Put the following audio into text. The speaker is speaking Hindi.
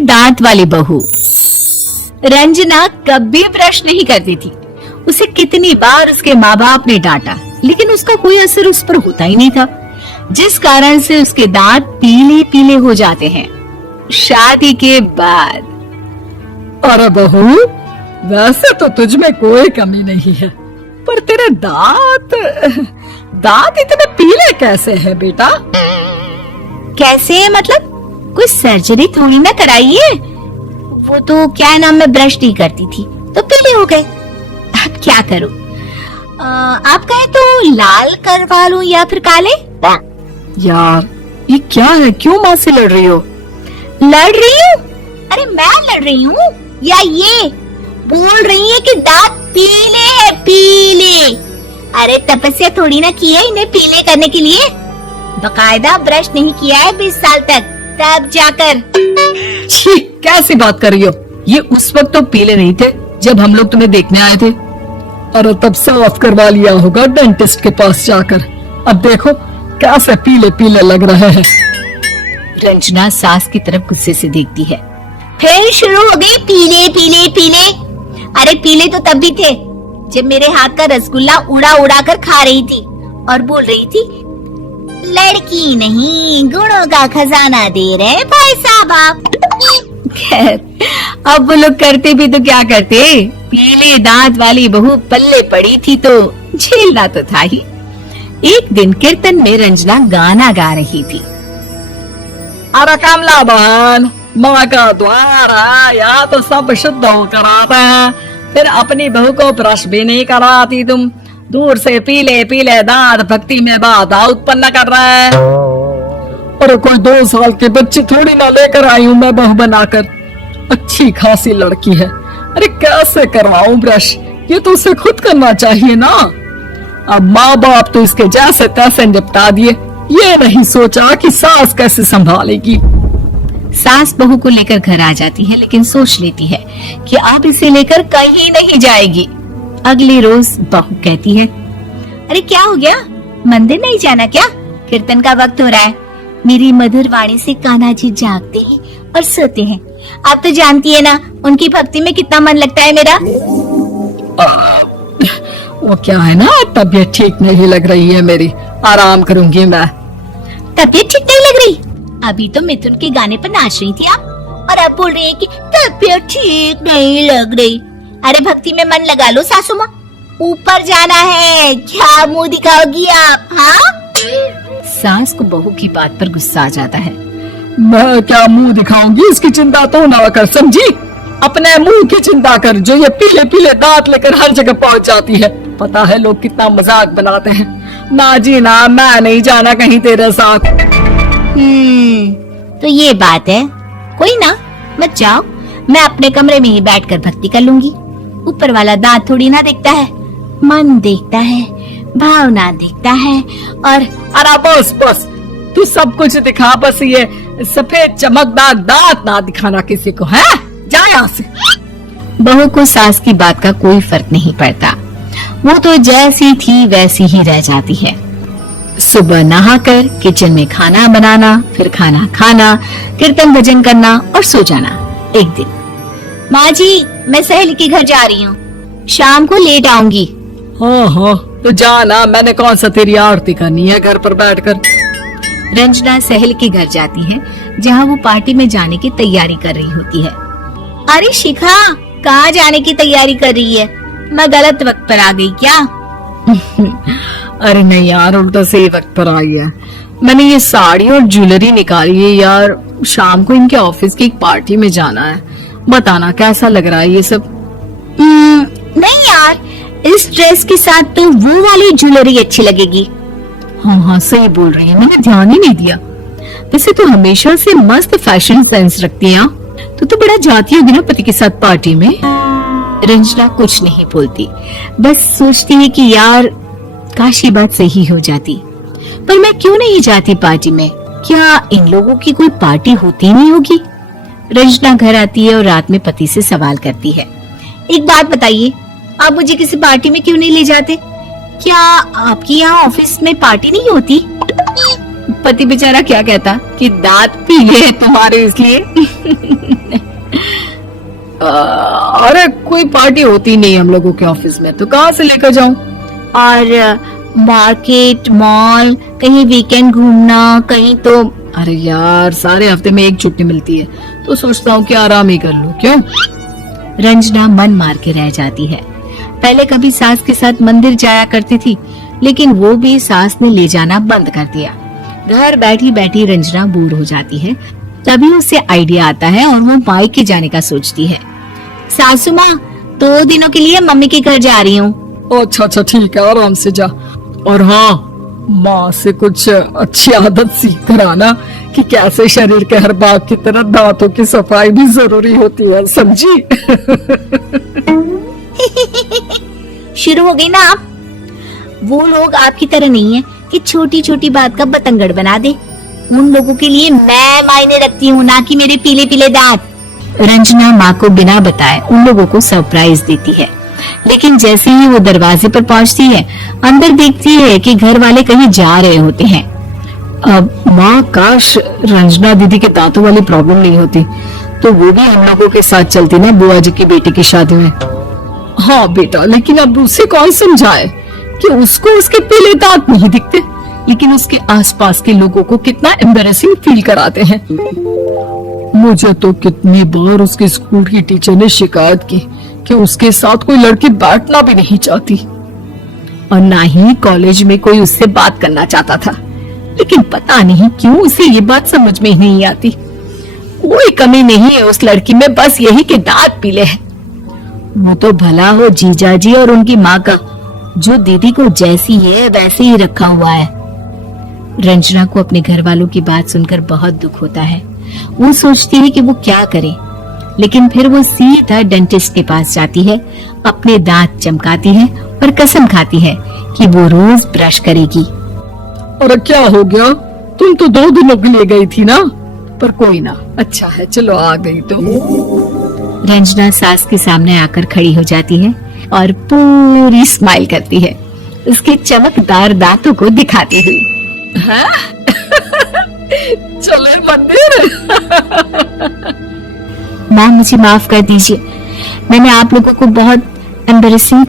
दांत वाली बहू। रंजना कभी ब्रश नहीं करती थी। उसे कितनी बार उसके माँ बाप ने डांटा, लेकिन उसका कोई असर उस पर होता ही नहीं था, जिस कारण से उसके दांत पीले पीले हो जाते हैं। शादी के बाद। अरे बहू, वैसे तो तुझ में कोई कमी नहीं है, पर तेरे दांत इतने पीले कैसे हैं बेटा? कैसे मतलब? कोई सर्जरी थोड़ी ना कराई है। वो तो क्या नाम, मैं ब्रश नहीं करती थी तो पीले हो गए। अब क्या करूं? आप कहें तो लाल करवा लूं या फिर काले? यार ये क्या है, क्यों माँ से लड़ रही हो? लड़ रही हूँ? अरे मैं लड़ रही हूँ या ये बोल रही है कि दांत पीले है, पीले। अरे तपस्या थोड़ी ना की है इन्हें पीले करने के लिए। बकायदा ब्रश नहीं किया है 20 साल तक, तब जाकर। छी, कैसी बात कर रही हो? ये उस वक्त तो पीले नहीं थे जब हम लोग तुम्हें देखने आए थे। अरे तब साफ करवा लिया होगा डेंटिस्ट के पास जाकर। अब देखो कैसे पीले पीले लग रहे हैं। रंजना सास की तरफ गुस्से से देखती है। फिर शुरू हो गई पीले पीले पीले। अरे पीले तो तब भी थे जब मेरे हाथ का रसगुल्ला उड़ा उड़ा कर खा रही थी और बोल रही थी, लड़की नहीं गुणों का खजाना दे रहे भाई साहब आप। खैर, अब वो लोग करते भी तो क्या करते, पीले दांत वाली बहू पल्ले पड़ी थी तो झेलना तो था ही। एक दिन कीर्तन में रंजना गाना गा रही थी। अरे कमला बहन, माँ का द्वार है, यहाँ तो सब शुद्ध होकर आते हैं, फिर अपनी बहू को ब्रश भी नहीं कराती तुम। दूर से पीले पीले दांत भक्ति में बाधा उत्पन्न कर रहा है। अरे कोई 2 साल के बच्चे थोड़ी ना लेकर आई हूँ मैं बहू बनाकर। अच्छी खासी लड़की है, अरे कैसे करवाऊं ब्रश? ये तो उसे खुद करना चाहिए ना। अब माँ बाप तो इसके जैसे तैसे निपटा दिए, ये नहीं सोचा कि सास कैसे संभालेगी। सास बहू को लेकर घर आ जाती है, लेकिन सोच लेती है कि अब इसे लेकर कहीं नहीं जाएगी। अगले रोज बहू कहती है, अरे क्या हो गया, मंदिर नहीं जाना क्या? कीर्तन का वक्त हो रहा है। मेरी मधुर वाणी से कान्हा जी जागते हैं और सोते हैं। आप तो जानती है ना उनकी भक्ति में कितना मन लगता है मेरा। वो क्या है ना, तबीयत ठीक नहीं लग रही है मेरी, आराम करूंगी मैं। तबीयत ठीक नहीं लग रही? अभी तो मिथुन के गाने पर नाच रही थी आप, और अब बोल रही है कि तबीयत ठीक नहीं लग रही। अरे भक्ति में मन लगा लो सासू माँ, ऊपर जाना है, क्या मुंह दिखाओगी आप? हाँ? सास को बहू की बात पर गुस्सा आ जाता है। मैं क्या मुंह दिखाऊंगी, इसकी चिंता तो ना कर, समझी? अपने मुंह की चिंता कर, जो ये पीले पीले दांत लेकर हर जगह पहुंच जाती है। पता है लोग कितना मजाक बनाते हैं। ना जी ना, मैं नहीं जाना कहीं तेरे साथ। तो ये बात है, कोई ना, मत जाओ, मैं अपने कमरे में ही बैठकर भक्ति कर लूंगी। ऊपर वाला दांत थोड़ी ना देखता है, मन देखता है, भावना देखता है। और अरे बस बस, तू सब कुछ दिखा, बस ये सफेद चमकदार दांत ना दिखाना किसी को, है? जा यहाँ से। बहू को सास की बात का कोई फर्क नहीं पड़ता, वो तो जैसी थी वैसी ही रह जाती है। सुबह नहाकर किचन में खाना बनाना, फिर खाना खाना, कीर्तन भजन करना और सो जाना। एक दिन, माँ जी मैं सहेली के घर जा रही हूँ, शाम को लेट आऊंगी। हाँ हाँ, तो जाना, मैंने कौन सा तेरी आरती करनी है घर पर बैठकर। रंजना सहेल के घर जाती है, जहाँ वो पार्टी में जाने की तैयारी कर रही होती है। अरे शिखा, कहाँ जाने की तैयारी कर रही है? मैं गलत वक्त पर आ गई क्या? अरे नहीं यार, उल्टा सही वक्त पर आई है। मैंने ये साड़ी और ज्वेलरी निकाली है यार, शाम को इनके ऑफिस की एक पार्टी में जाना है। बताना कैसा लग रहा है ये सब? नहीं यार, इस ड्रेस के साथ तो वो वाली ज्वेलरी अच्छी लगेगी। हाँ हाँ सही बोल रही है, मैंने ध्यान ही नहीं दिया। वैसे तो हमेशा से मस्त फैशन सेंस रखती है। तो बड़ा जाती होगी ना पति के साथ पार्टी में। रंजना कुछ नहीं बोलती, बस सोचती है कि यार काश ये बात सही हो जाती, पर मैं क्यों नहीं जाती पार्टी में? क्या इन लोगों की कोई पार्टी होती नहीं होगी? रंजना घर आती है और रात में पति से सवाल करती है, एक बात बताइए, आप मुझे किसी पार्टी में क्यों नहीं ले जाते? क्या आपकी यहाँ ऑफिस में पार्टी नहीं होती? पति बेचारा क्या कहता कि दांत पीले हैं तुम्हारे इसलिए। अरे कोई पार्टी होती नहीं हम लोगों के ऑफिस में, तो कहाँ से लेकर जाऊं? और मार्केट, मॉल, कहीं वीकेंड घूमना, कहीं तो। अरे यार सारे हफ्ते में एक छुट्टी मिलती है, तो सोचता हूँ कि आराम ही कर लूं। क्यों? रंजना मन मार के रह जाती है। पहले कभी सास के साथ मंदिर जाया करती थी, लेकिन वो भी सास ने ले जाना बंद कर दिया। घर बैठी बैठी रंजना बोर हो जाती है। तभी उसे आइडिया आता है और वो मायके जाने का सोचती है। सासू माँ, 2 दिनों के लिए मम्मी के घर जा रही हूँ। अच्छा अच्छा ठीक है, आराम से जा। और हाँ, माँ से कुछ अच्छी आदत सीख कर आना कि कैसे शरीर के हर भाग की तरह दांतों की सफाई भी जरूरी होती है, समझी? शुरू हो गई ना आप। वो लोग आपकी तरह नहीं है कि छोटी छोटी बात का बतंगड़ बना दे। उन लोगों के लिए मैं मायने रखती हूँ, ना कि मेरे पीले पीले दांत। रंजना माँ को बिना बताए उन लोगों को सरप्राइज देती है, लेकिन जैसे ही वो दरवाजे पर पहुंचती है, अंदर देखती है कि घर वाले कहीं जा रहे होते हैं। अब माँ, काश रंजना दीदी के दांतों वाली प्रॉब्लम नहीं होती, तो वो भी हम लोगों के साथ चलती ना बुआ जी की बेटी की शादी में। हाँ बेटा, लेकिन अब उसे कौन समझाए कि उसको उसके पीले दांत नहीं दिखते, लेकिन उसके आसपास के लोगों को कितना एम्बैरेसिंग फील कराते हैं। मुझे तो कितनी बार उसके स्कूल की टीचर ने शिकायत की कि उसके साथ कोई लड़की बैठना भी नहीं चाहती, और ना ही कॉलेज में कोई उससे बात करना चाहता था। लेकिन पता नहीं क्यों उसे ये बात समझ में ही नहीं आती। कोई कमी नहीं है उस लड़की में, बस यही कि दांत पीले हैं। वो तो भला हो जीजा जी और उनकी माँ का, जो दीदी को जैसी है वैसे ही रखा हुआ है। रंजना को अपने घर वालों की बात सुनकर बहुत दुख होता है। वो सोचती है कि वो क्या करे, लेकिन फिर वो सीधा डेंटिस्ट के पास जाती है, अपने दांत चमकाती है और कसम खाती है कि वो रोज ब्रश करेगी। और क्या हो गया? तुम तो 2 दिनों के लिए गई थी ना, पर कोई ना, अच्छा है, चलो आ गई तो। रंजना सास के सामने आकर खड़ी हो जाती है और पूरी स्माइल करती है, उसके चमकदार दांतों को दिखाती हुई। चले मंदिर। माँ, मुझे माफ कर दीजिए, मैंने आप लोगों को बहुत एम्बैरेसिंग